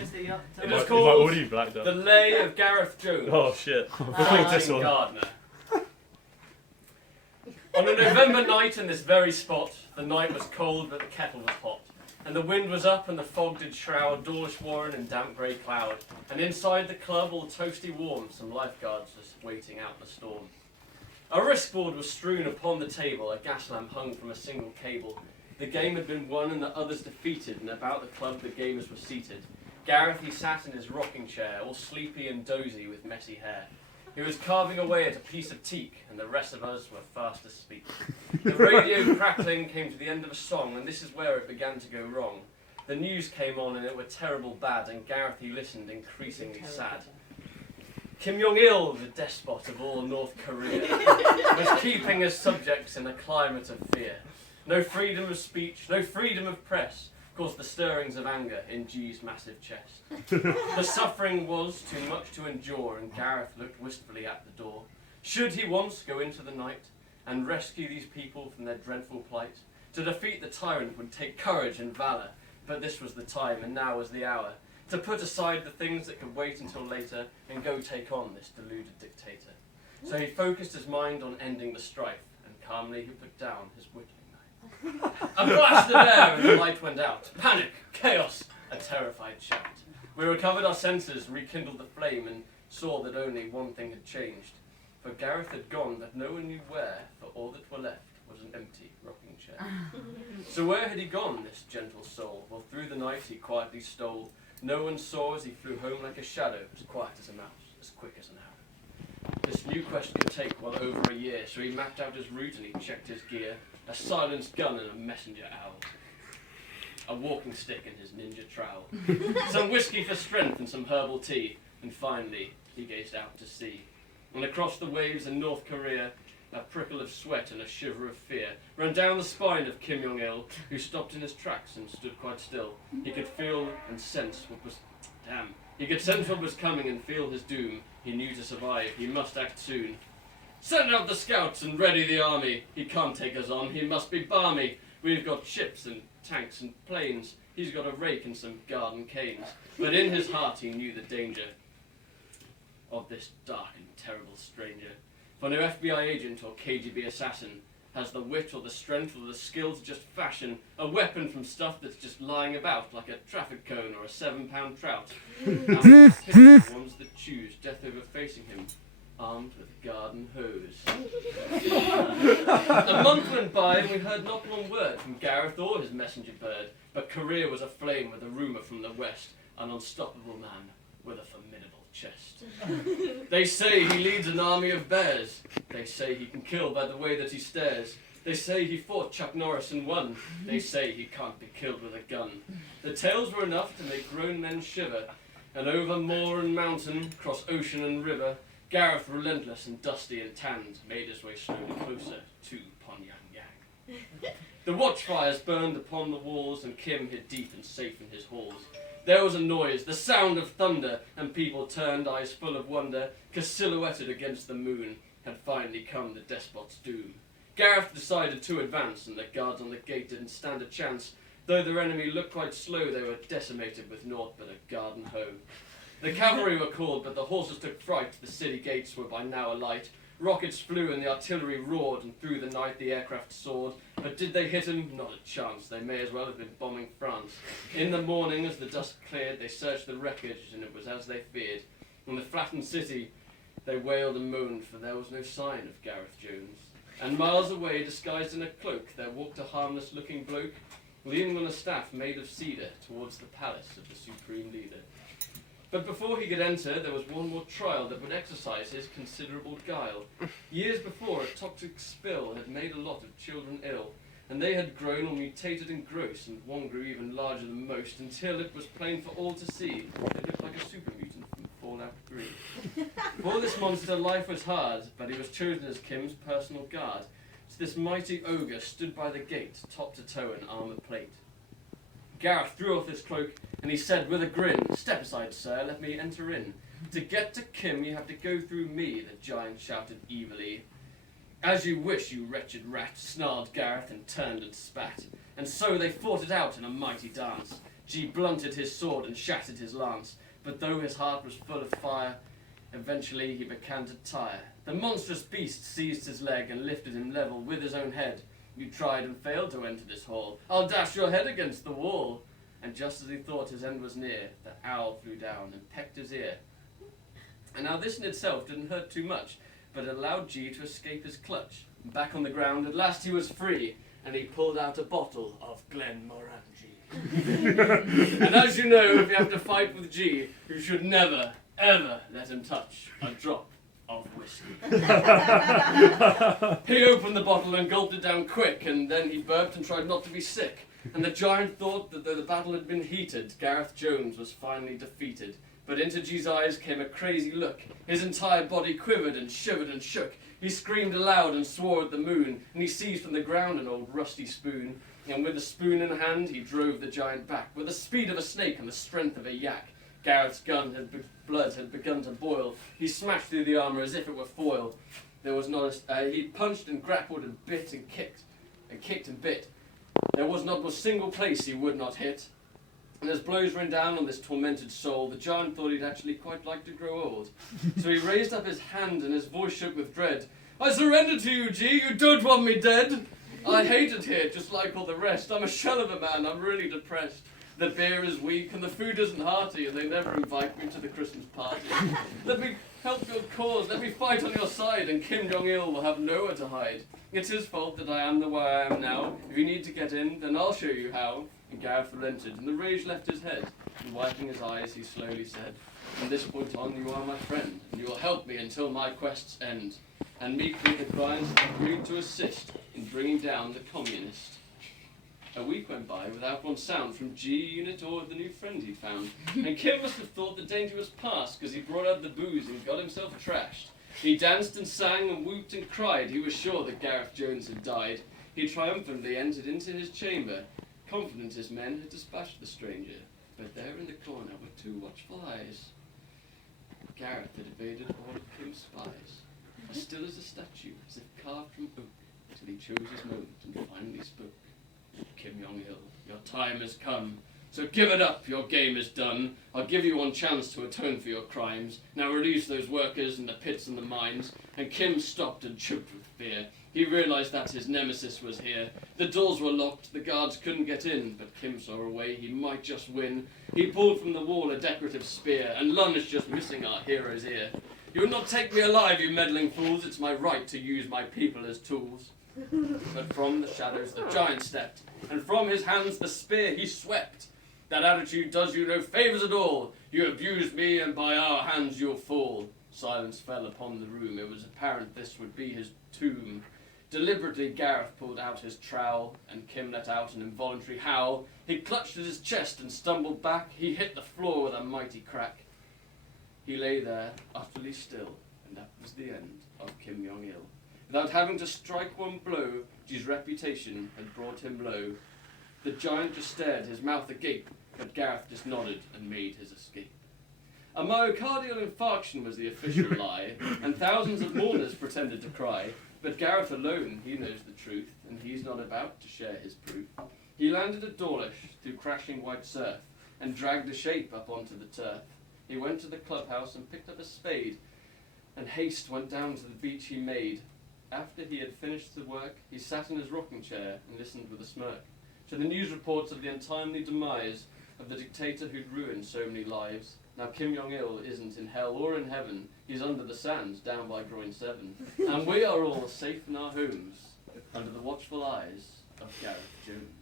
It is called The Lay of Gareth Jones. Oh shit. Fighting Gardener. On a November night in this very spot, the night was cold but the kettle was hot, and the wind was up and the fog did shroud Dawlish Warren in damp grey cloud, and inside the club all toasty warm some lifeguards was waiting out the storm. A wristboard was strewn upon the table, a gas lamp hung from a single cable. The game had been won and the others defeated, and about the club the gamers were seated. Gareth he sat in his rocking chair, all sleepy and dozy with messy hair. He was carving away at a piece of teak, and the rest of us were fast asleep. The radio crackling came to the end of a song, and this is where it began to go wrong. The news came on, and it were terrible bad, and Gareth he listened, increasingly sad. Kim Jong-il, the despot of all North Korea, was keeping his subjects in a climate of fear. No freedom of speech, no freedom of press, caused the stirrings of anger in G's massive chest. The suffering was too much to endure, and Gareth looked wistfully at the door. Should he once go into the night and rescue these people from their dreadful plight? To defeat the tyrant would take courage and valour, but this was the time and now was the hour to put aside the things that could wait until later and go take on this deluded dictator. So he focused his mind on ending the strife, and calmly he put down his whittling knife. A blast of air and the light went out. Panic, chaos, a terrified shout. We recovered our senses, rekindled the flame, and saw that only one thing had changed. For Gareth had gone, but no one knew where, for all that were left was an empty rocking chair. So where had he gone, this gentle soul? Well, through the night he quietly stole. No one saw as he flew home like a shadow, as quiet as a mouse, as quick as an arrow. This new quest could take well over a year, so he mapped out his route and he checked his gear. A silenced gun and a messenger owl. A walking stick and his ninja trowel. Some whiskey for strength and some herbal tea. And finally, he gazed out to sea. And across the waves in North Korea, a prickle of sweat and a shiver of fear ran down the spine of Kim Jong-il, who stopped in his tracks and stood quite still. He could feel and sense what was... He could sense what was coming and feel his doom. He knew to survive, he must act soon. Send out the scouts and ready the army. He can't take us on, he must be balmy. We've got ships and tanks and planes. He's got a rake and some garden canes. But in his heart he knew the danger of this dark and terrible stranger. For no FBI agent or KGB assassin has the wit or the strength or the skill to just fashion a weapon from stuff that's just lying about, like a traffic cone or a 7-pound trout. The ones that choose death over facing him, armed with a garden hose. A month went by and we heard not one word from Gareth or his messenger bird, but Korea was aflame with a rumour from the west, an unstoppable man with a formidable chest. They say he leads an army of bears. They say he can kill by the way that he stares. They say he fought Chuck Norris and won. They say he can't be killed with a gun. The tales were enough to make grown men shiver, and over moor and mountain, across ocean and river, Gareth, relentless and dusty and tanned, made his way slowly closer to Pyongyang. The watchfires burned upon the walls, and Kim hid deep and safe in his halls. There was a noise, the sound of thunder, and people turned, eyes full of wonder, 'cause silhouetted against the moon had finally come the despot's doom. Gareth decided to advance, and the guards on the gate didn't stand a chance. Though their enemy looked quite slow, they were decimated with naught but a garden hoe. The cavalry were called, but the horses took fright. The city gates were by now alight. Rockets flew and the artillery roared, and through the night the aircraft soared. But did they hit him? Not a chance. They may as well have been bombing France. In the morning, as the dust cleared, they searched the wreckage, and it was as they feared. In the flattened city, they wailed and moaned, for there was no sign of Gareth Jones. And miles away, disguised in a cloak, there walked a harmless-looking bloke, leaning on a staff made of cedar, towards the palace of the supreme leader. But before he could enter, there was one more trial that would exercise his considerable guile. Years before, a toxic spill had made a lot of children ill, and they had grown or mutated and gross, and one grew even larger than most, until it was plain for all to see it looked like a super mutant from Fallout 3. For this monster, life was hard, but he was chosen as Kim's personal guard. So this mighty ogre stood by the gate, top to toe in armour plate. Gareth threw off his cloak, and he said with a grin, "Step aside, sir, let me enter in. To get to Kim, you have to go through me," the giant shouted evilly. "As you wish, you wretched rat," snarled Gareth and turned and spat. And so they fought it out in a mighty dance, G blunted his sword and shattered his lance, but though his heart was full of fire, eventually he began to tire. The monstrous beast seized his leg and lifted him level with his own head. You tried and failed to enter this hall. I'll dash your head against the wall. And just as he thought his end was near, the owl flew down and pecked his ear. And now this in itself didn't hurt too much, but it allowed G to escape his clutch. Back on the ground, at last he was free, and he pulled out a bottle of Glenmorangie. And as you know, if you have to fight with G, you should never, ever let him touch a drop of whiskey. He opened the bottle and gulped it down quick, and then he burped and tried not to be sick. And the giant thought that though the battle had been heated, Gareth Jones was finally defeated. But into G's eyes came a crazy look. His entire body quivered and shivered and shook. He screamed aloud and swore at the moon, and he seized from the ground an old rusty spoon. And with the spoon in hand, he drove the giant back, with the speed of a snake and the strength of a yak. Gareth's blood had begun to boil. He smashed through the armour as if it were foil. There was not he punched and grappled and bit and kicked and bit. There was not a single place he would not hit. And as blows rained down on this tormented soul, the giant thought he'd actually quite like to grow old. So he raised up his hand and his voice shook with dread. I surrender to you, G, you don't want me dead. I hate it here, just like all the rest. I'm a shell of a man, I'm really depressed. The beer is weak and the food isn't hearty, and they never invite me to the Christmas party. Let me help your cause, let me fight on your side, and Kim Jong-il will have nowhere to hide. It's his fault that I am the way I am now. If you need to get in, then I'll show you how. And Gareth relented, and the rage left his head. And wiping his eyes, he slowly said, from this point on, you are my friend, and you will help me until my quests end. And meekly the Gryans agreed to assist in bringing down the communist. A week went by without one sound from G Unit or the new friend he'd found. And Kim must have thought the danger was past, because he brought out the booze and got himself trashed. He danced and sang and whooped and cried. He was sure that Gareth Jones had died. He triumphantly entered into his chamber, confident his men had dispatched the stranger. But there in the corner were two watchful eyes. Gareth had evaded all of Kim's spies, as still as a statue, as if carved from oak, till he chose his moment and finally spoke. Kim Jong-il, your time has come, so give it up, your game is done. I'll give you one chance to atone for your crimes. Now release those workers in the pits and the mines. And Kim stopped and choked with fear. He realized that his nemesis was here. The doors were locked, the guards couldn't get in, but Kim saw a way he might just win. He pulled from the wall a decorative spear, and lunged just missing our hero's ear. You will not take me alive, you meddling fools. It's my right to use my people as tools. But from the shadows the giant stepped, and from his hands the spear he swept. That attitude does you no favours at all. You abused me, and by our hands you'll fall. Silence fell upon the room. It was apparent this would be his tomb. Deliberately Gareth pulled out his trowel, and Kim let out an involuntary howl. He clutched at his chest and stumbled back. He hit the floor with a mighty crack. He lay there, utterly still, and that was the end of Kim Jong-il. Without having to strike one blow, G's reputation had brought him low. The giant just stared, his mouth agape, but Gareth just nodded and made his escape. A myocardial infarction was the official lie, and thousands of mourners pretended to cry. But Gareth alone, he knows the truth, and he's not about to share his proof. He landed at Dawlish through crashing white surf, and dragged a shape up onto the turf. He went to the clubhouse and picked up a spade, and haste went down to the beach he made. After he had finished the work, he sat in his rocking chair and listened with a smirk to the news reports of the untimely demise of the dictator who'd ruined so many lives. Now Kim Jong-il isn't in hell or in heaven, he's under the sands down by Groin 7. And we are all safe in our homes, under the watchful eyes of Gareth Jones.